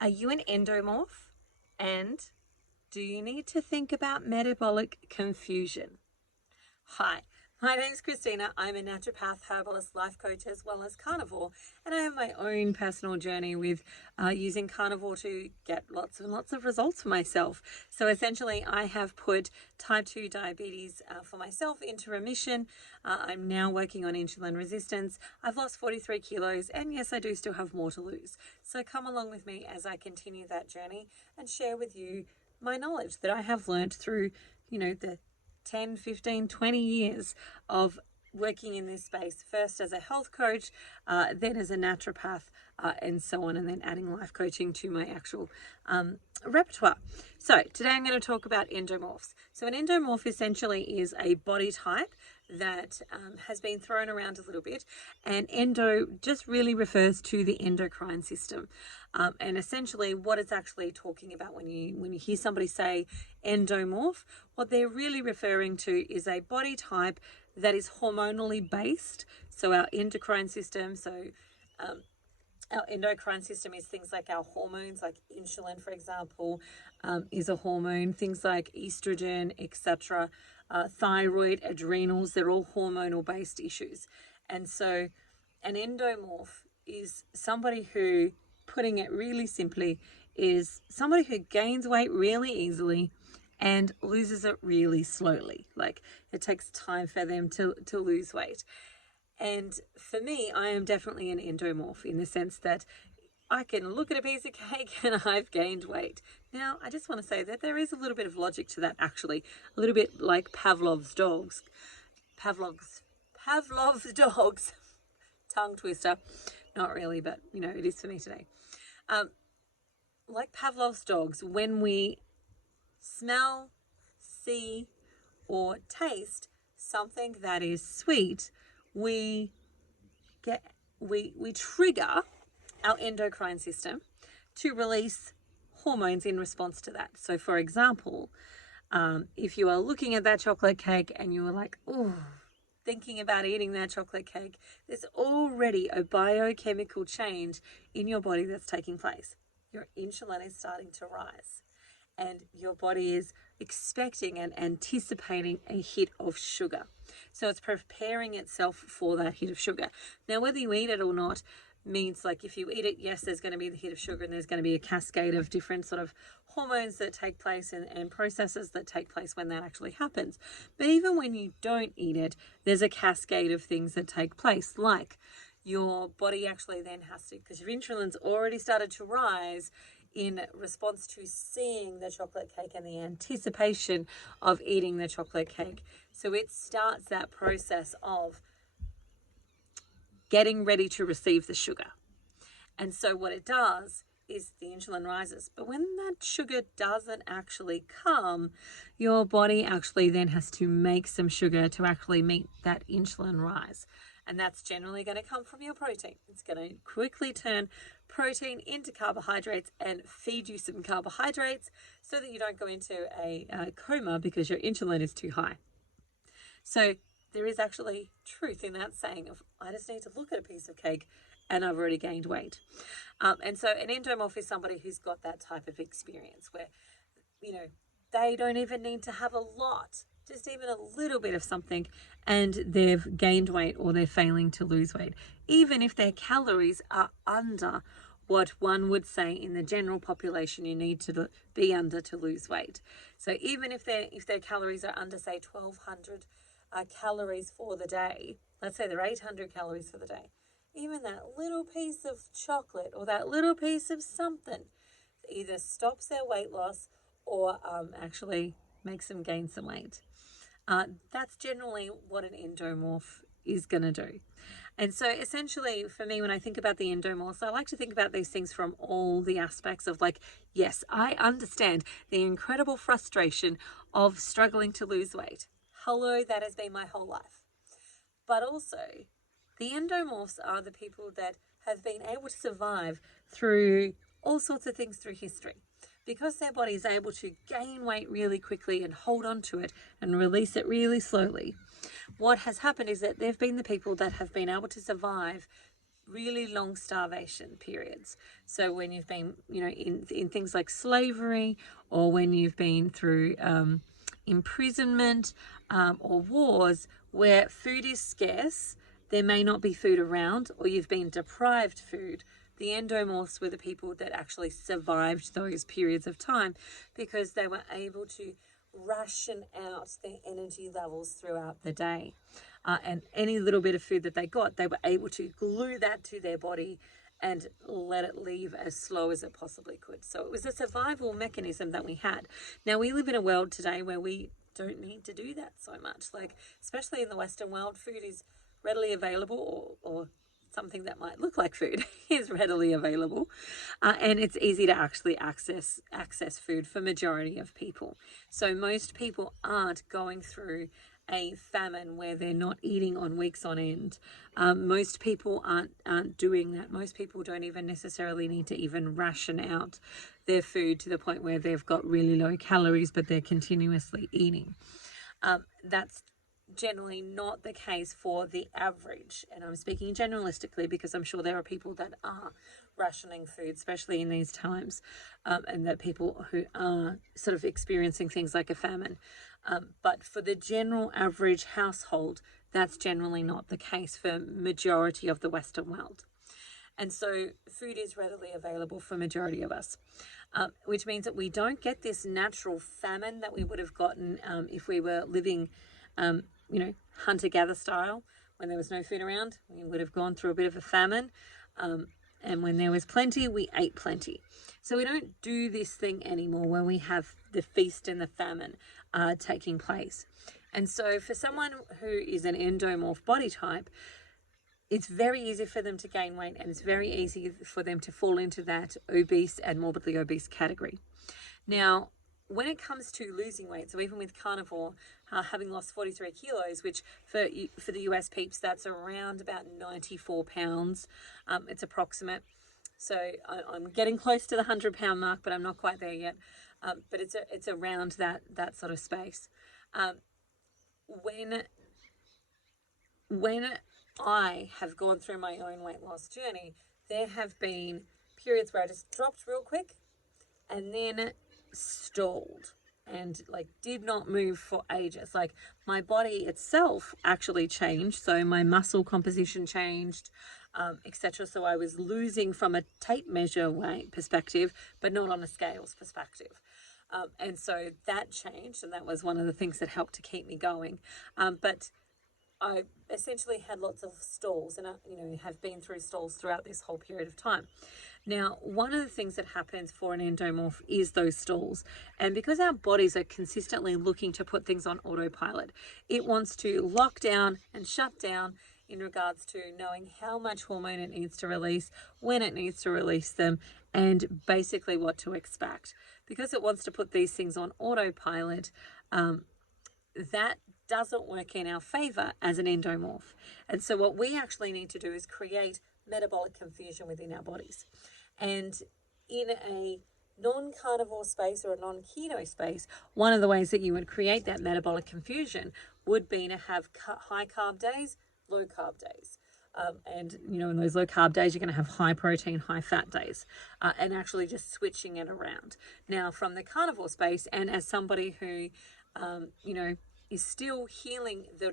Are you an endomorph? And do you need to think about metabolic confusion? Hi, my name's Christina. I'm a naturopath, herbalist, life coach, as well as carnivore, and I have my own personal journey with using carnivore to get lots and lots of results for myself. So essentially, I have put type 2 diabetes for myself into remission. I'm now working on insulin resistance. I've lost 43 kilos, and yes, I do still have more to lose. So come along with me as I continue that journey and share with you my knowledge that I have learned through, the 10, 15, 20 years of working in this space, first as a health coach, then as a naturopath, and so on, and then adding life coaching to my actual repertoire. So today I'm going to talk about endomorphs. So an endomorph essentially is a body type that has been thrown around a little bit, and endo just really refers to the endocrine system, and essentially what it's actually talking about when you hear somebody say endomorph, what they're really referring to is a body type that is hormonally based. So our endocrine system, our endocrine system is things like our hormones, like insulin, for example, is a hormone. Things like estrogen, etc., thyroid, adrenals, they're all hormonal based issues. And so an endomorph is somebody who, putting it really simply, is somebody who gains weight really easily and loses it really slowly. Like, it takes time for them to lose weight. And for me, I am definitely an endomorph in the sense that I can look at a piece of cake and I've gained weight. Now, I just want to say that there is a little bit of logic to that, actually. A little bit like Pavlov's dogs. Pavlov's dogs. Tongue twister. Not really, but, it is for me today. Like Pavlov's dogs, when we smell, see, or taste something that is sweet, we trigger our endocrine system to release hormones in response to that. So for example, if you are looking at that chocolate cake and you are like, oh, thinking about eating that chocolate cake, there's already a biochemical change in your body that's taking place. Your insulin is starting to rise, and your body is expecting and anticipating a hit of sugar. So it's preparing itself for that hit of sugar. Now, whether you eat it or not means, like, if you eat it, yes, there's going to be the hit of sugar, and there's going to be a cascade of different sort of hormones that take place and processes that take place when that actually happens. But even when you don't eat it, there's a cascade of things that take place, like your body actually then has to, because your insulin's already started to rise in response to seeing the chocolate cake and the anticipation of eating the chocolate cake. So it starts that process of getting ready to receive the sugar. And so what it does is the insulin rises. But when that sugar doesn't actually come, your body actually then has to make some sugar to actually meet that insulin rise. And that's generally going to come from your protein. It's going to quickly turn protein into carbohydrates and feed you some carbohydrates so that you don't go into a coma because your insulin is too high. So there is actually truth in that saying of, I just need to look at a piece of cake and I've already gained weight. And so an endomorph is somebody who's got that type of experience where, they don't even need to have a lot, just even a little bit of something, and they've gained weight or they're failing to lose weight, even if their calories are under what one would say in the general population you need to be under to lose weight. So even if their calories are under, say, 1,200 calories for the day, let's say they're 800 calories for the day, even that little piece of chocolate or that little piece of something either stops their weight loss or actually makes them gain some weight. That's generally what an endomorph is going to do. And so essentially for me, when I think about the endomorphs, I like to think about these things from all the aspects of, like, yes, I understand the incredible frustration of struggling to lose weight. Hello, that has been my whole life. But also, the endomorphs are the people that have been able to survive through all sorts of things through history. Because their body is able to gain weight really quickly and hold on to it and release it really slowly, what has happened is that they've been the people that have been able to survive really long starvation periods. So when you've been, in things like slavery, or when you've been through imprisonment or wars where food is scarce, there may not be food around, or you've been deprived food. The endomorphs were the people that actually survived those periods of time because they were able to ration out their energy levels throughout the day. And any little bit of food that they got, they were able to glue that to their body and let it leave as slow as it possibly could. So it was a survival mechanism that we had. Now, we live in a world today where we don't need to do that so much. Like, especially in the Western world, food is readily available, or something that might look like food is readily available, and it's easy to actually access food for majority of people. So most people aren't going through a famine where they're not eating on weeks on end. Most people aren't doing that. Most people don't even necessarily need to even ration out their food to the point where they've got really low calories, but they're continuously eating. That's generally not the case for the average, and I'm speaking generalistically because I'm sure there are people that are rationing food, especially in these times, and that people who are sort of experiencing things like a famine. But for the general average household, that's generally not the case for majority of the Western world. And so food is readily available for majority of us, which means that we don't get this natural famine that we would have gotten if we were living hunter-gatherer style. When there was no food around, we would have gone through a bit of a famine. And when there was plenty, we ate plenty. So we don't do this thing anymore when we have the feast and the famine taking place. And so for someone who is an endomorph body type, it's very easy for them to gain weight, and it's very easy for them to fall into that obese and morbidly obese category. Now, when it comes to losing weight, so even with carnivore, having lost 43 kilos, which for the US peeps, that's around about 94 pounds. It's approximate. So I'm getting close to the 100-pound mark, but I'm not quite there yet. But it's around that sort of space. When I have gone through my own weight loss journey, there have been periods where I just dropped real quick and then stalled and did not move for ages. Like, my body itself actually changed, so my muscle composition changed, etc. So I was losing from a tape measure weight perspective, but not on a scales perspective. And so that changed, and that was one of the things that helped to keep me going. But I essentially had lots of stalls, and I have been through stalls throughout this whole period of time. Now, one of the things that happens for an endomorph is those stalls. And because our bodies are consistently looking to put things on autopilot, it wants to lock down and shut down in regards to knowing how much hormone it needs to release, when it needs to release them, and basically what to expect. Because it wants to put these things on autopilot, that doesn't work in our favor as an endomorph. And so what we actually need to do is create metabolic confusion within our bodies. And in a non-carnivore space or a non-keto space, one of the ways that you would create that metabolic confusion would be to have high carb days, low carb days. And in those low carb days, you're going to have high protein, high fat days, and actually just switching it around. Now, from the carnivore space, and as somebody who, is still healing the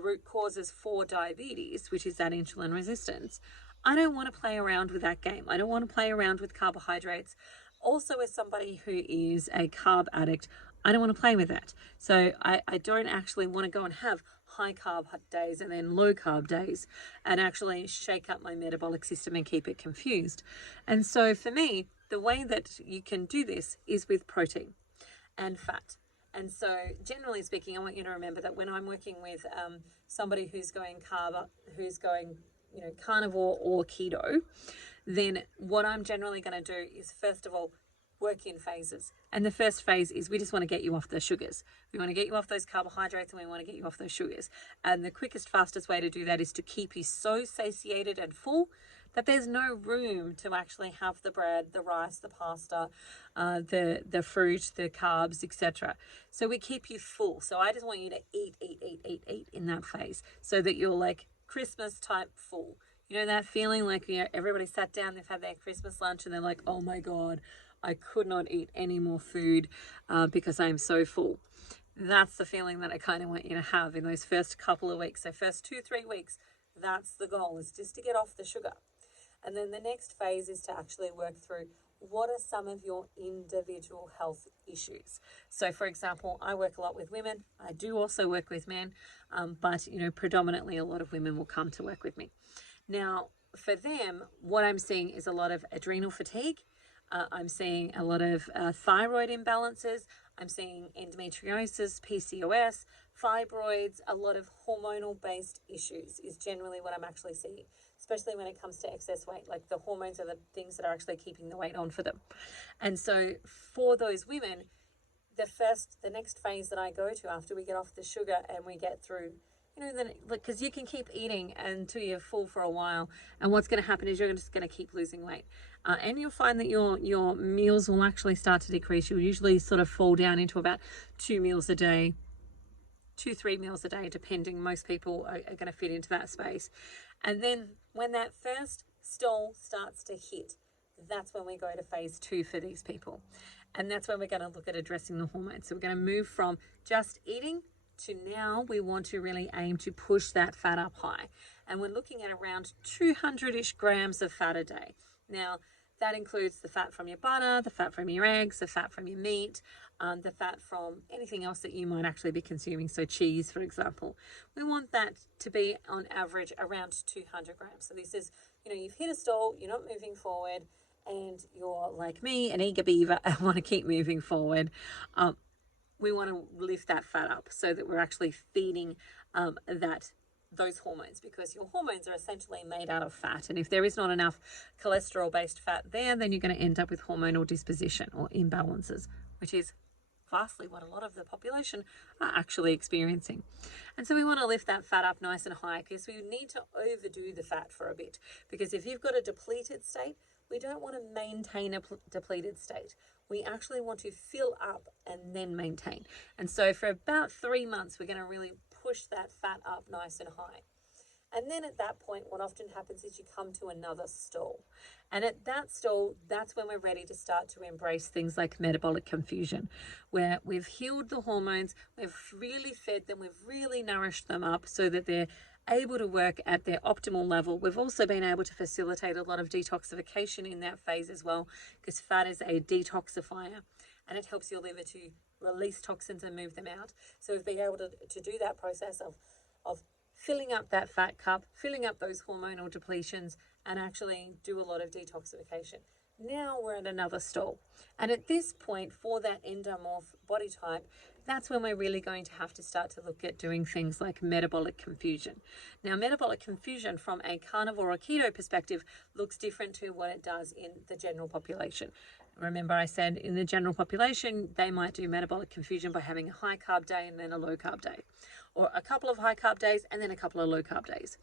root causes for diabetes, which is that insulin resistance, I don't want to play around with that game. I don't want to play around with carbohydrates. Also, as somebody who is a carb addict, I don't want to play with that. So I don't actually want to go and have high carb days and then low carb days and actually shake up my metabolic system and keep it confused. And so for me, the way that you can do this is with protein and fat. And so generally speaking, I want you to remember that when I'm working with somebody who's going carnivore or keto, then what I'm generally going to do is, first of all, work in phases. And the first phase is we just want to get you off the sugars. We want to get you off those carbohydrates, and we want to get you off those sugars. And the quickest, fastest way to do that is to keep you so satiated and full that there's no room to actually have the bread, the rice, the pasta, the fruit, the carbs, etc. So we keep you full. So I just want you to eat in that phase so that you're like Christmas type full. You know that feeling like, you know, everybody sat down, they've had their Christmas lunch and they're like, oh my God, I could not eat any more food because I'm so full. That's the feeling that I kind of want you to have in those first couple of weeks. So first 2-3 weeks, that's the goal, is just to get off the sugar. And then the next phase is to actually work through what are some of your individual health issues. So for example, I work a lot with women. I do also work with men, but you know, predominantly a lot of women will come to work with me. Now, for them, what I'm seeing is a lot of adrenal fatigue. I'm seeing a lot of thyroid imbalances. I'm seeing endometriosis, PCOS, fibroids, a lot of hormonal-based issues is generally what I'm actually seeing, especially when it comes to excess weight. Like the hormones are the things that are actually keeping the weight on for them. And so for those women, the next phase that I go to after we get off the sugar and we get through, you know, then because you can keep eating until you're full for a while, and what's going to happen is you're just going to keep losing weight, and you'll find that your meals will actually start to decrease. You'll usually sort of fall down into about 2 meals a day, 2-3 meals a day, depending. Most people are going to fit into that space. And then when that first stall starts to hit, that's when we go to phase 2 for these people, and that's when we're going to look at addressing the hormones. So we're going to move from just eating to now we want to really aim to push that fat up high. And we're looking at around 200-ish grams of fat a day. Now, that includes the fat from your butter, the fat from your eggs, the fat from your meat, the fat from anything else that you might actually be consuming. So cheese, for example. We want that to be on average around 200 grams. So this is, you know, you've hit a stall, you're not moving forward, and you're like me, an eager beaver, and want to keep moving forward. We want to lift that fat up so that we're actually feeding those hormones, because your hormones are essentially made out of fat. And if there is not enough cholesterol-based fat there, then you're going to end up with hormonal disposition or imbalances, which is vastly what a lot of the population are actually experiencing. And so we want to lift that fat up nice and high, because we need to overdo the fat for a bit. Because if you've got a depleted state, we don't want to maintain a depleted state. We actually want to fill up and then maintain. And so for about 3 months, we're going to really push that fat up nice and high. And then at that point, what often happens is you come to another stall. And at that stall, that's when we're ready to start to embrace things like metabolic confusion, where we've healed the hormones, we've really fed them, we've really nourished them up so that they're able to work at their optimal level. We've also been able to facilitate a lot of detoxification in that phase as well, because fat is a detoxifier and it helps your liver to release toxins and move them out. So we've been able to do that process of filling up that fat cup, filling up those hormonal depletions, and actually do a lot of detoxification. Now we're at another stall. And at this point, for that endomorph body type, that's when we're really going to have to start to look at doing things like metabolic confusion. Now, metabolic confusion from a carnivore or keto perspective looks different to what it does in the general population. Remember, I said in the general population, they might do metabolic confusion by having a high carb day and then a low carb day, or a couple of high carb days and then a couple of low carb days.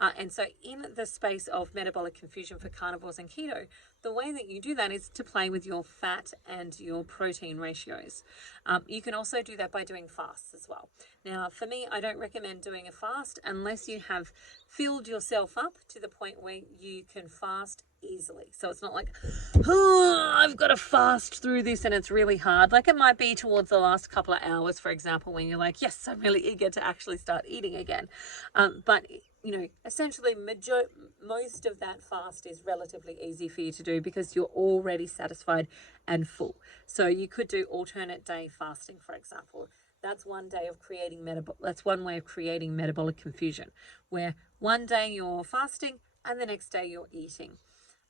And so in the space of metabolic confusion for carnivores and keto, the way that you do that is to play with your fat and your protein ratios. You can also do that by doing fasts as well. Now, for me, I don't recommend doing a fast unless you have filled yourself up to the point where you can fast easily. So it's not like, oh, I've got to fast through this and it's really hard. Like it might be towards the last couple of hours, for example, when you're like, yes, I'm really eager to actually start eating again. But you know, essentially most of that fast is relatively easy for you to do because you're already satisfied and full. So you could do alternate day fasting, for example. That's one day of creating that's one way of creating metabolic confusion, where one day you're fasting and the next day you're eating.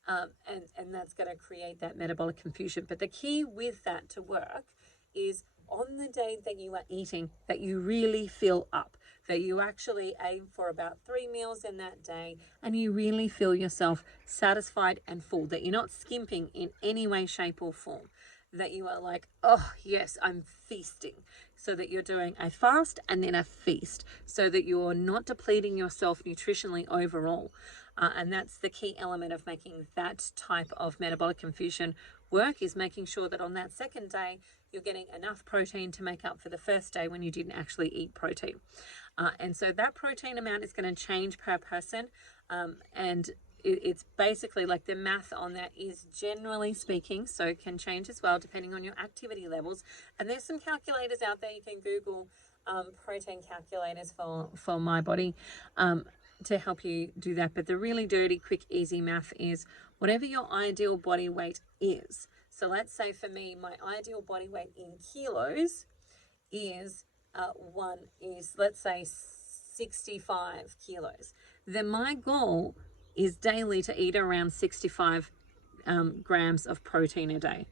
And that's going to create that metabolic confusion. But the key with that to work is on the day that you are eating, that you really fill up, that you actually aim for about 3 meals in that day, and you really feel yourself satisfied and full, that you're not skimping in any way, shape or form, that you are like, oh yes, I'm feasting, so that you're doing a fast and then a feast, so that you're not depleting yourself nutritionally overall. And that's the key element of making that type of metabolic confusion work, is making sure that on that second day, you're getting enough protein to make up for the first day when you didn't actually eat protein. And so that protein amount is going to change per person. And it's basically like the math on that is generally speaking, so it can change as well depending on your activity levels. And there's some calculators out there. You can Google protein calculators for my body to help you do that. But the really dirty, quick, easy math is whatever your ideal body weight is. So let's say for me, my ideal body weight in kilos is let's say 65 kilos. Then my goal is daily to eat around 65 grams of protein a day.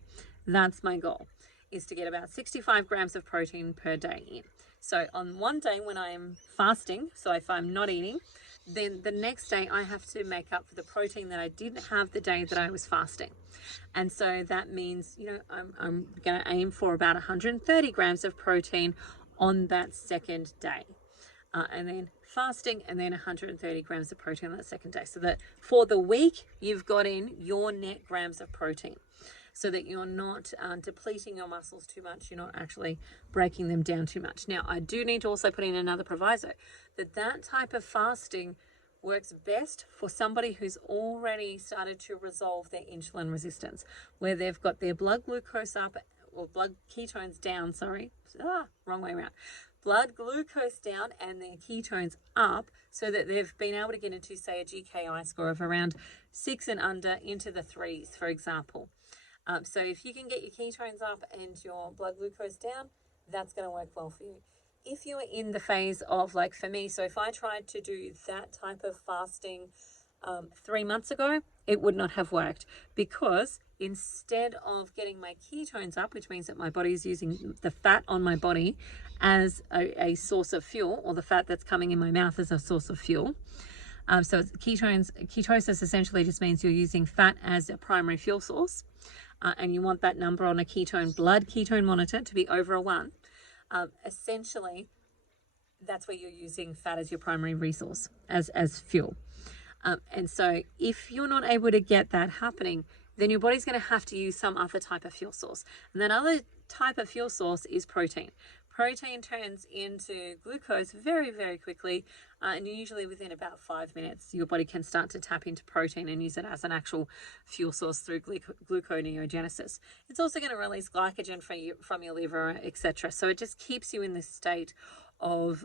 That's my goal, is to get about 65 grams of protein per day in. So on one day when I'm fasting, so if I'm not eating, then the next day I have to make up for the protein that I didn't have the day that I was fasting. And so that means, I'm going to aim for about 130 grams of protein on that second day. And then fasting, and then 130 grams of protein on that second day. So that for the week, you've got in your net grams of protein, so that you're not depleting your muscles too much. You're not actually breaking them down too much. Now, I do need to also put in another proviso, that type of fasting works best for somebody who's already started to resolve their insulin resistance, where they've got their blood glucose up, or blood ketones down, wrong way around. Blood glucose down and their ketones up, so that they've been able to get into, say, a GKI score of around 6 and under into the 3s, for example. So if you can get your ketones up and your blood glucose down, that's going to work well for you. If you are in the phase of, like for me, so if I tried to do that type of fasting 3 months ago, it would not have worked, because instead of getting my ketones up, which means that my body is using the fat on my body as a source of fuel, or the fat that's coming in my mouth as a source of fuel. So ketosis essentially just means you're using fat as a primary fuel source, and you want that number on a blood ketone monitor to be over a 1. Essentially, that's where you're using fat as your primary resource, as fuel. And so if you're not able to get that happening, then your body's going to have to use some other type of fuel source. And that other type of fuel source is protein. Protein turns into glucose very, very quickly, and usually within about 5 minutes, your body can start to tap into protein and use it as an actual fuel source through gluconeogenesis. It's also going to release glycogen from your liver, etc. So it just keeps you in this state of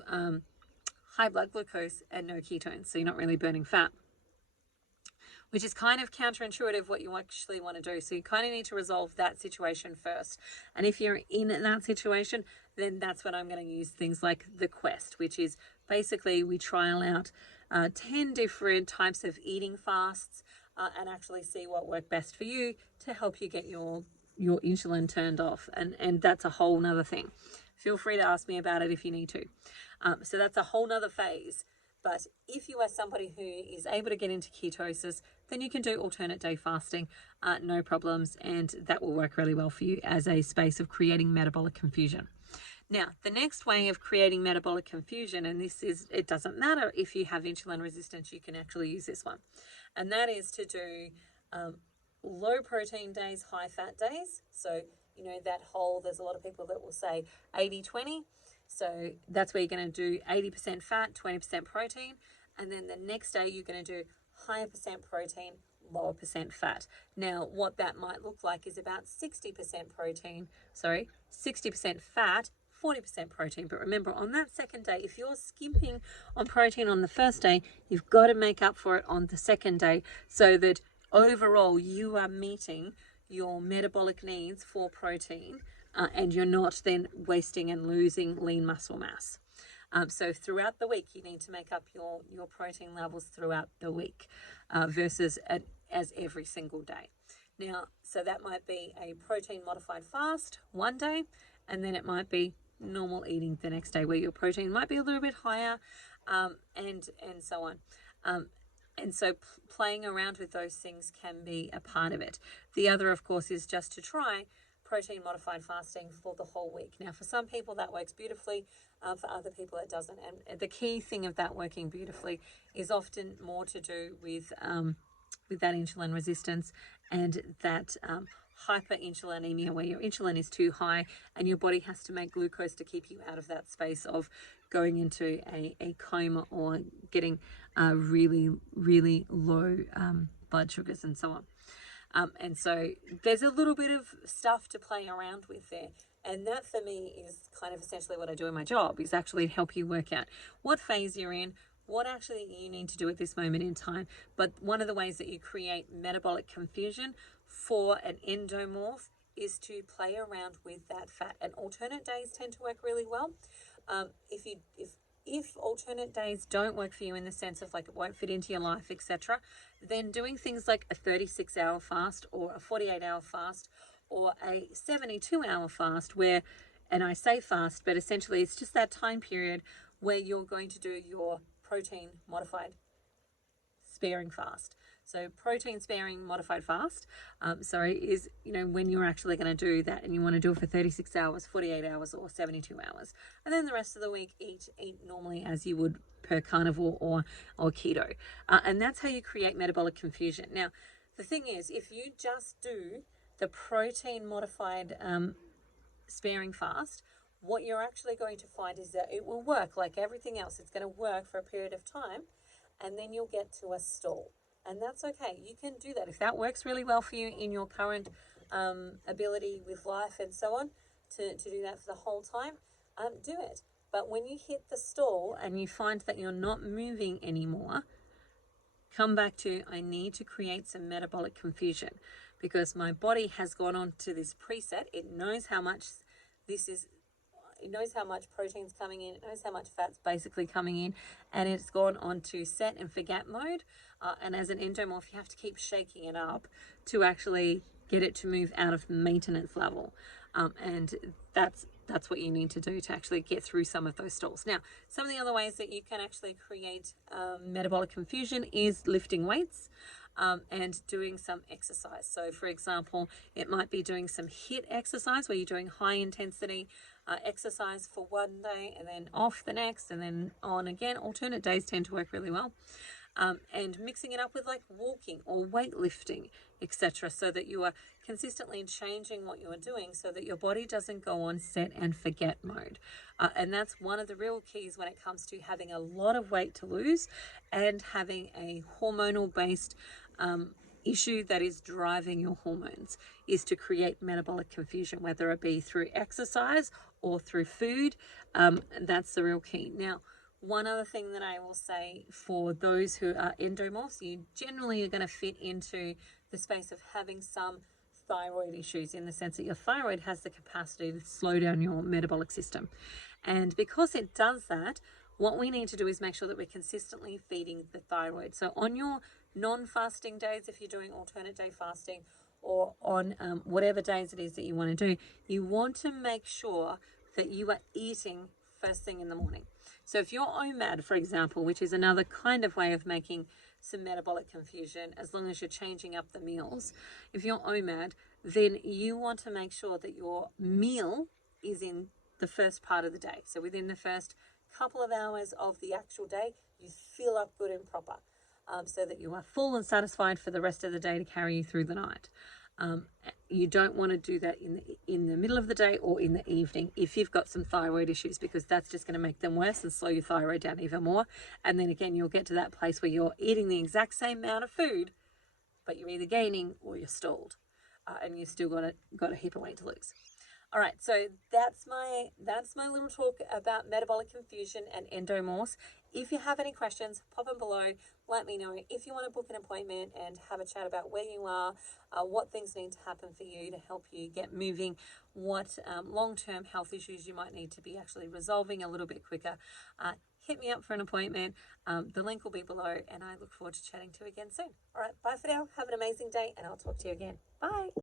high blood glucose and no ketones, so you're not really burning fat, which is kind of counterintuitive what you actually want to do. So you kind of need to resolve that situation first. And if you're in that situation, then that's when I'm going to use things like the Quest, which is basically we trial out 10 different types of eating fasts and actually see what work best for you to help you get your insulin turned off. And that's a whole nother thing. Feel free to ask me about it if you need to. So that's a whole nother phase. But if you are somebody who is able to get into ketosis, then you can do alternate day fasting, no problems, and that will work really well for you as a space of creating metabolic confusion. Now, the next way of creating metabolic confusion, and it doesn't matter if you have insulin resistance, you can actually use this one, and that is to do low protein days, high fat days. So, there's a lot of people that will say 80-20. So that's where you're going to do 80% fat, 20% protein. And then the next day you're going to do higher percent protein, lower percent fat. Now, what that might look like is about 60% fat, 40% protein. But remember, on that second day, if you're skimping on protein on the first day, you've got to make up for it on the second day, so that overall you are meeting your metabolic needs for protein. And you're not then wasting and losing lean muscle mass. So throughout the week, you need to make up your protein levels throughout the week versus as every single day. Now, so that might be a protein modified fast one day, and then it might be normal eating the next day, where your protein might be a little bit higher, and so on. And so playing around with those things can be a part of it. The other, of course, is just to try protein modified fasting for the whole week. Now, for some people that works beautifully, for other people it doesn't. And the key thing of that working beautifully is often more to do with that insulin resistance and that hyperinsulinemia, where your insulin is too high and your body has to make glucose to keep you out of that space of going into a coma or getting really, really low blood sugars and so on. And so there's a little bit of stuff to play around with there. And that for me is kind of essentially what I do in my job, is actually help you work out what phase you're in, what actually you need to do at this moment in time. But one of the ways that you create metabolic confusion for an endomorph is to play around with that fat. And alternate days tend to work really well. If alternate days don't work for you in the sense of like it won't fit into your life, etc., then doing things like a 36-hour fast or a 48-hour fast or a 72-hour fast where, and I say fast, but essentially it's just that time period where you're going to do your protein modified sparing fast. So protein sparing modified fast, is, when you're actually going to do that and you want to do it for 36 hours, 48 hours or 72 hours. And then the rest of the week, eat normally as you would per carnivore or keto. And that's how you create metabolic confusion. Now, the thing is, if you just do the protein modified sparing fast, what you're actually going to find is that it will work like everything else. It's going to work for a period of time, and then you'll get to a stall. And that's okay. You can do that. If that works really well for you in your current ability with life and so on, to do that for the whole time, do it. But when you hit the stall and you find that you're not moving anymore, come back to, I need to create some metabolic confusion, because my body has gone on to this preset. It knows how much it knows how much protein's coming in, it knows how much fat's basically coming in, and it's gone on to set and forget mode. And as an endomorph, you have to keep shaking it up to actually get it to move out of maintenance level. And that's what you need to do to actually get through some of those stalls. Now, some of the other ways that you can actually create metabolic confusion is lifting weights and doing some exercise. So for example, it might be doing some HIIT exercise where you're doing high intensity exercise for one day and then off the next and then on again. Alternate days tend to work really well. And mixing it up with like walking or weightlifting, etc., so that you are consistently changing what you are doing so that your body doesn't go on set and forget mode. And that's one of the real keys when it comes to having a lot of weight to lose and having a hormonal based issue that is driving your hormones, is to create metabolic confusion, whether it be through exercise or through food. That's the real key. Now, one other thing that I will say for those who are endomorphs, you generally are going to fit into the space of having some thyroid issues, in the sense that your thyroid has the capacity to slow down your metabolic system. And because it does that, what we need to do is make sure that we're consistently feeding the thyroid. So on your non-fasting days, if you're doing alternate day fasting, or on whatever days it is that you want to do, you want to make sure that you are eating first thing in the morning. So if you're OMAD, for example, which is another kind of way of making some metabolic confusion, as long as you're changing up the meals, if you're OMAD, then you want to make sure that your meal is in the first part of the day. So within the first couple of hours of the actual day, you fill up good and proper, so that you are full and satisfied for the rest of the day to carry you through the night. You don't want to do that in the middle of the day or in the evening if you've got some thyroid issues, because that's just going to make them worse and slow your thyroid down even more. And then again, you'll get to that place where you're eating the exact same amount of food, but you're either gaining or you're stalled, and you've still got a heap of weight to lose. All right, so that's my little talk about metabolic confusion and endomorphs. If you have any questions, pop them below. Let me know. If you want to book an appointment and have a chat about where you are, what things need to happen for you to help you get moving, what long-term health issues you might need to be actually resolving a little bit quicker, hit me up for an appointment. The link will be below, and I look forward to chatting to you again soon. All right, bye for now. Have an amazing day, and I'll talk to you again. Bye.